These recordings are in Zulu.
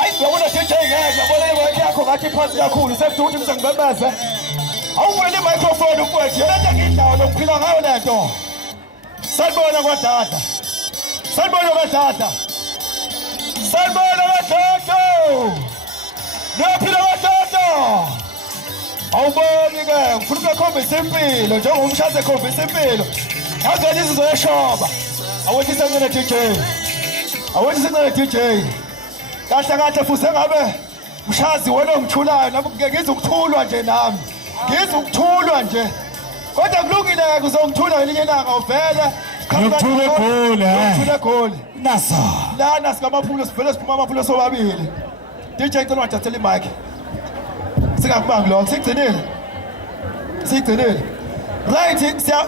Ayi uyabona DJ ngeke yabona iwakhe yakho ngathi phansi kakhulu sekuthi ngizongibebeze. Awuvule le microphone mfowethu yena nje ngidlawa lokuphila ngayo lento. Sanibona kwadada. Sanibona kwadada. Sanibona kwadada. Naphila kwadada. Awuboni ke ngifuna ukukhombisa impilo njengomshado ekhombisa impilo. Ngazela izizwe eshoba. Awuthi sengene DJ. Awuthi sengene DJ. Kahle kahle futhi ngabe mshazi wena ongithulayo nami ngizokuthulwa nje nami. Ngizokuthulwa nje. Kodwa kulungile ke uzongithula elinye ilanga uvele. Ngikuthule goli Ngikuthule goli. Nasa. Lana sikamaphulo sivele siphuma amaphulo sobabili. DJ ngicela ungathathela imic. Singakubanga lo sikugcinile. Sikugcinile. Right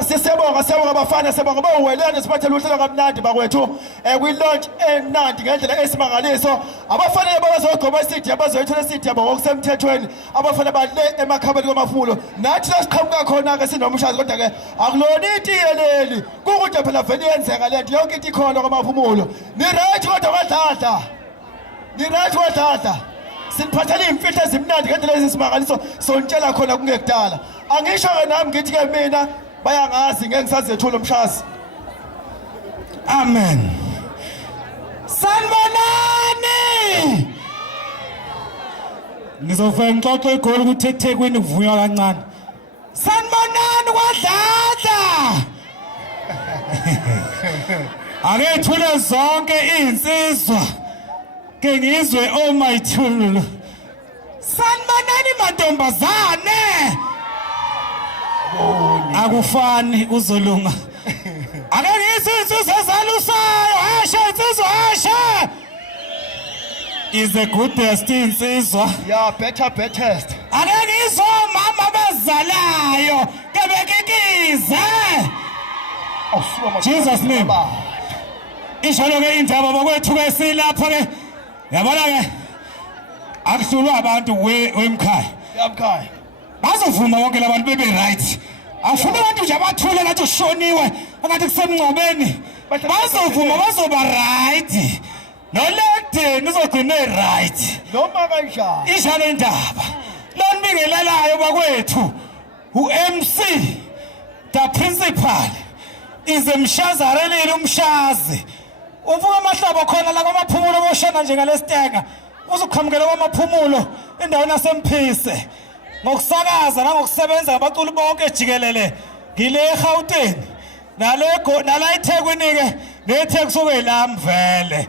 siyabonga abafana siyabonga bawuwelane siphathele uhlelo kamnandi bakwethu kwi launch emnandi ngendlela esimangaliso abafana abazogoma iCity abazoyithola iCity yabo ngokusemthethweni abafana bale emakhabeni kwamafulo nathi lasiqhamuka khona ke sinomshazi kodwa ke akulona itiye leli kukude phela vele yenzeka lento yonke into ikhona kwamaphumulo ni right kodwa kwadlala ni right kwadlala siniphathele imfihlo ezimnandi ngendlela ezisimangaliso sontshela khona kungekudala angisho ke nami ngithi ke mina bayangazi ngeke ngisazethula umshazi. Amen. Sanibonani. Ngizofika ngixoxe igoli ukuthi eThekwini kuvunywa kancane. Sanibonani kwadlala. Ake thule zonke izinsizwa. Ke ngizwe omayithulu. Sanibonani mantombazane. Akufani uzolunga. Ake ngizizwe sezalusayo hasha insizwa hasha. Is a good test insizwa. Yeah, better test. Ake ngizwe mama bazalayo kebekikize. Jesus name. Isholo ke indaba bakwethu ke silapha ke. Yabona ke akuhlulwa abantu wemkhaya. Yamkhaya. Bazovuma wonke labantu bebe right. Afuna abantu nje abathule ngathi ushoniwe ngathi kusemncwabeni. Bazovuma bazoba right. Noledeni uzogcina right. Noma kanjani. Injalo indaba. Lonibingelelayo bakwethu. uMC the principal is emshazarelile umshazi. Uvuka amahlaba khona la kwamaphumulo boshana nje ngalesitenga. Uzoqhamukela kwamaphumulo endaweni yasemphise. Ngokusakaza nangokusebenza abaculi bonke ejikelele ngile eGauteng nala eThekwini ke neTheku soke la mvele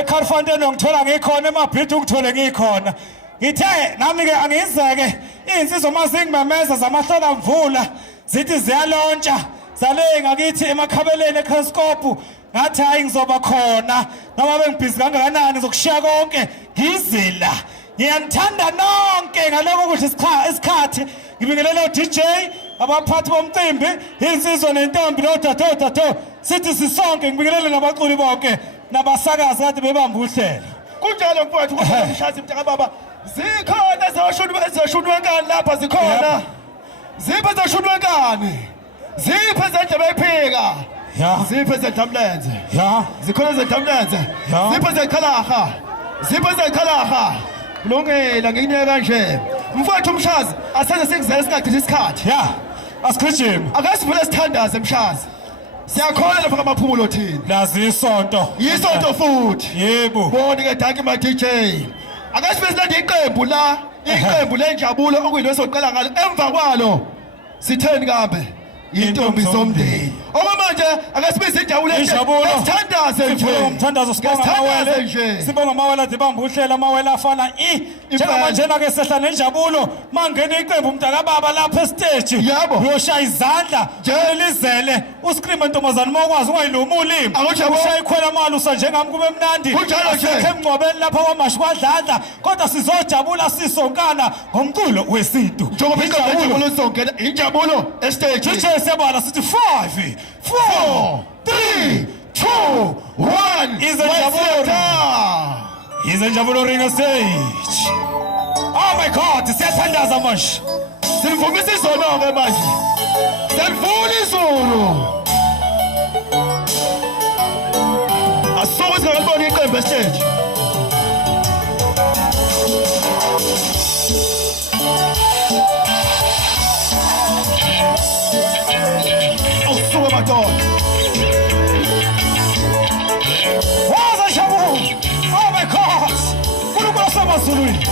eCarfontein ngithola ngikhona eMabhidi ukuthola ngikhona ngithe nami ke angizeke insizwa mazingimemeza zamahlola mvula zithi ziyalontsha zale ngakithi emakhabeleni eCroscope ngathi hayi ngizoba khona noma bengibhizi kangakanani ngizokushiya konke ngizila ngiyanthanda nonke ngaloko kuhle isikhathi ngibingelela uDJ abaphathi bomcimbi insizwa nentombi nodadodado sithi sisonke ngibingelele nabaculi bonke nabasakazi kade bebamba uhlelo kunjalo mfowethu kumshazi mntaka baba zikhona ezashunwenkani lapha zikhona ziphe ezashunwenkani ziphe ezendlebe ephika ziphe ezendamlenze zikhona ezendamlenze ziphe ezekhalaha ziphe ezekhalaha kulungile ngiyinika kanje mfowethu umshazi asenze sikuzela singadili isikhathi asigijima akasivule sithandaze mshazi siyakhona lapha kamaphumulo thina lazi isonto futhi yebo boni ke danki ma DJ akasivele silanda iqembu lenjabulo okuyilo soqala ngalo emva kwalo sitheni kambe intombi somndeni okwamanje akasibize injabulo sithandaze nje umthandazo sibonga amawele adibamba uhlela amawele afana njengamanje ke sehla nenjabulo mangena iqembu umntaka baba lapha estage uyoshaya izandla lizele uscream ntombazana mawukwazi ungayiluma ulimi ushaya ikhwela malusa njengami kube mnandi emngcwabeni lapha kwamashi kwadladla kodwa sizojabula sisonkana ngomculo wesintu njengoba injabulo songena injabulo estage sebala sithi 5 4 3 2 1 izenjabulo ring stage. Oh my god siyathandaza manje silivumisa izono ke manje selivula izulu asuke singalibona iqembu estage asuke madoda waza shabu. Oh my god kulukula samazulwini